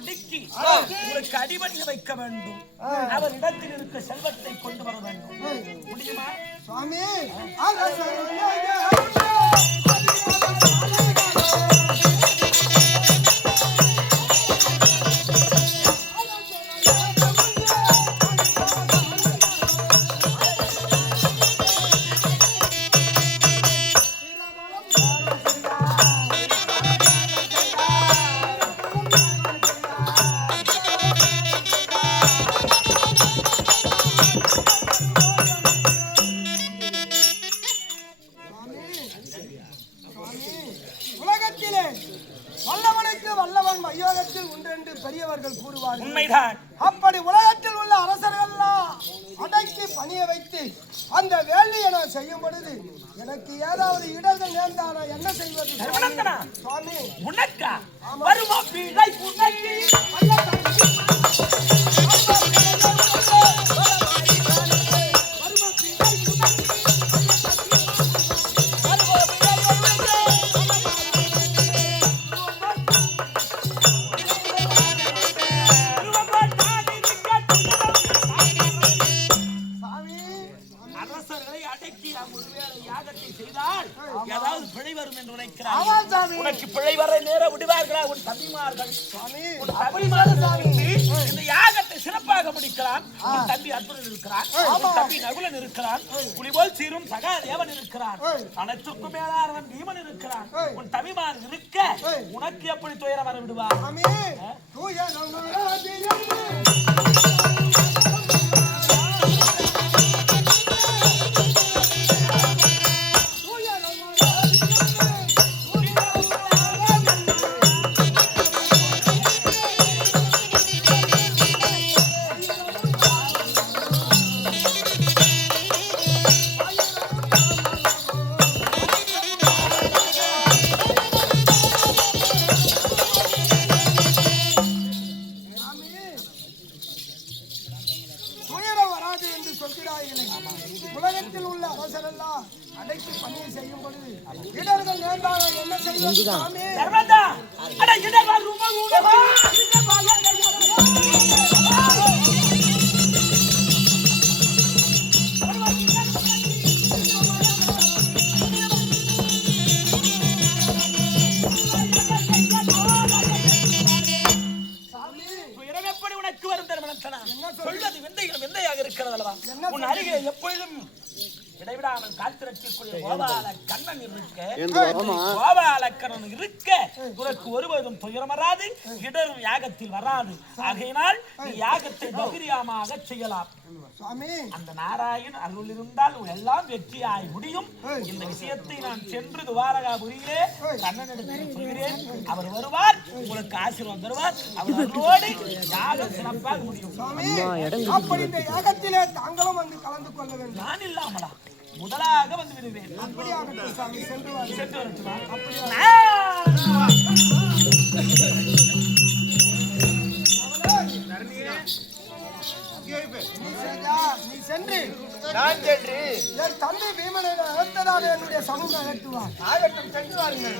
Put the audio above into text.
அடக்கி உங்களுக்கு அடிபணிய வைக்க வேண்டும். அவர் இடத்தில் இருக்க செல்வத்தை கொண்டு வர வேண்டும். முடியுமா சுவாமி? உண்மைதான். அப்படி உலகத்தில் உள்ள அரசர்கள்லாம் அடக்கி பணிய வைத்து அந்த வேள்வியை நான் செய்யும் பொழுது எனக்கு ஏதாவது இடர்கள் நேர்ந்தானா என்ன செய்வது சுவாமி? உனக்கா வருமா பிழை உனக்கு உனக்கு பிழை வர நேரம் விடுவார்களா உன் தம்பிமார்கள்? இந்த யாகத்தை சிறப்பாக முடிக்கிறான். உன் தம்பி அற்புதன் இருக்கிறான், உன் தம்பி நகுலன் இருக்கிறான், புலிபோல் சீரும் சகாதேவன் இருக்கிறான், அனைத்துக்கும் மேலானவன் பீமன் இருக்கிறான். உன் தம்பிமார் இருக்க உனக்கு எப்படி துயரம் வர விடுவார்? உலகத்தில் உள்ள அரசரெல்லாம் அடக்கி பணியை செய்யும் பொழுது இடர்கள் நேர்ந்தால் என்ன செய்வது சுவாமி? சொல்வது விந்தையாக இருக்கிறது அல்லவா? உன் அருகே எப்பொழுதும் இடைவிடாமல் காத்திருக்கக்கூடிய கோபால கண்ணன் இருக்க, கோபால கண்ணன் இருக்க உனக்கு ஒருவரும் துயரம் வராது, இடரும் யாகத்தில் வராது. ஆகையினால் நீ யாகத்தை பகிரியாமாக செய்யலாம். அந்த நாராயண் அருள் இருந்தால் எல்லாம் வெற்றியாய் முடியும். இந்த விஷயத்தை நான் சென்று துவாரகாபுரியிலே கண்ணனிடத்தில் சொல்கிறேன். அவர் வருவார், உங்களுக்கு ஆசீர்வாதம் தருவார். அவரோடு யாகம் சிறப்பாக முடியும். அப்படி இந்த யாகத்திலே தாங்களும் வந்து கலந்து கொள்ள வேண்டும். நான் இல்லாமலா? முதலாக வந்து விடுவேன். அப்படியாக சாமி சென்று வரட்டுமா? நீ சென்று நான் சென்று என் தம்பி பீமனை அழைத்ததாக என்னுடைய சமூகம் அகற்றுவார். ஆகட்டும், சென்று வாருங்கள்.